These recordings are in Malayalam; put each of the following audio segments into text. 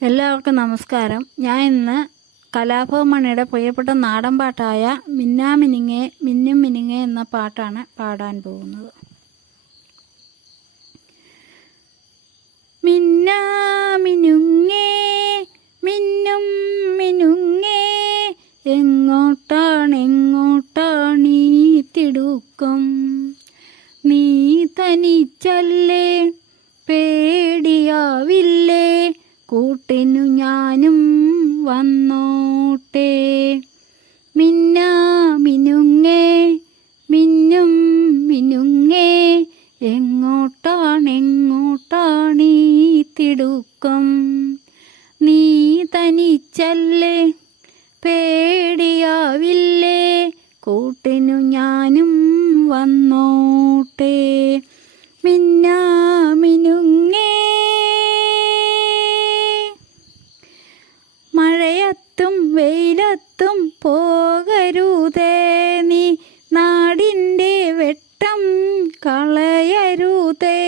എല്ലാവർക്കും നമസ്കാരം. ഞാൻ ഇന്ന് കലാഭവൻ മണിയുടെ പ്രിയപ്പെട്ട നാടൻ പാട്ടായ മിന്നാമിനുങ്ങേ മിന്നും മിനുങ്ങേ എന്ന പാട്ടാണ് പാടാൻ പോകുന്നത്. മിന്നാമിനുങ്ങേ മിന്നും മിനുങ്ങേ, എങ്ങോട്ടാണീ തിടുക്കം? നീ തനിച്ചല്ലേ, പേടിയാവില്ലേ, കൂട്ടിനു ഞാനും വന്നോട്ടെ. മിന്നാമിനുങ്ങേ മിന്നും മിനുങ്ങേ, എങ്ങോട്ടാണീ തിടുക്കം? നീ തനിച്ചല്ലേ, പേടിയാവില്ലേ, കൂട്ടിനു ഞാനും വന്നോട്ടെ. മിന്നാമിനുങ്ങേ, മഴയത്തും വെയിലത്തും പോകരുതേ നീ, നാടിൻ്റെ വെട്ടം കളയരുതേ.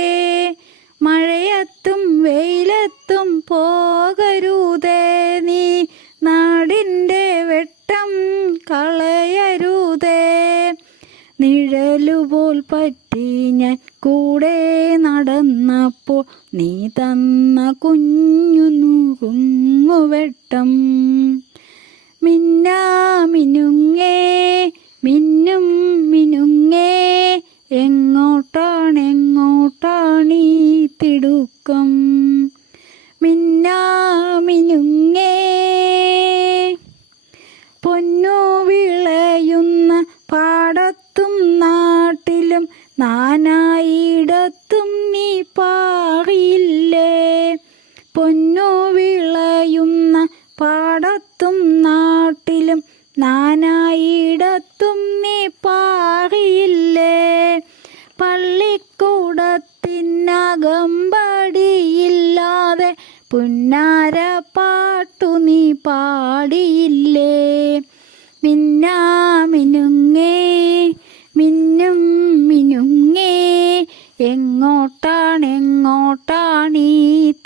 മഴയത്തും വെയിലത്തും പോകരുതേ നീ, നാടിൻ്റെ വെട്ടം കളയരുതേ. നിഴലുപോൽ പറ്റി ഞാൻ കൂടെ നടന്നപ്പോൾ നീ തന്ന കുഞ്ഞു നുറുങ്ങുവെട്ടം. മിന്നാമിനുങ്ങേ മിന്നും മിനുങ്ങേ, എങ്ങോട്ടാണീ തിടുക്കം? മിന്നാമിനുങ്ങേ, പൊന്നു വിളയുന്ന പാടത്തും നാട്ടിലും നാനായിടത്തും നീ പാറിയില്ലേ. പൊന്നു വിളയുന്ന പാടത്തും നാട്ടിലും നാനായിടത്തും നീ പാറിയില്ലേ. പള്ളിക്കൂടത്തിനകമ്പടിയില്ലാതെ പുന്നാര പാട്ടു നീ പാടിയില്ലേ. മിന്നാമിനുങ്ങേ മിന്നും മിനുങ്ങേ, എങ്ങോട്ടാണീ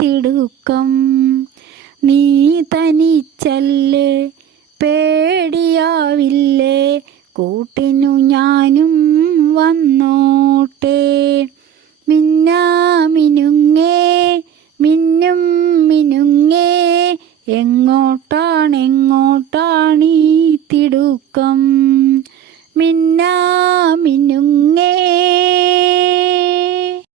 തിടുക്കം?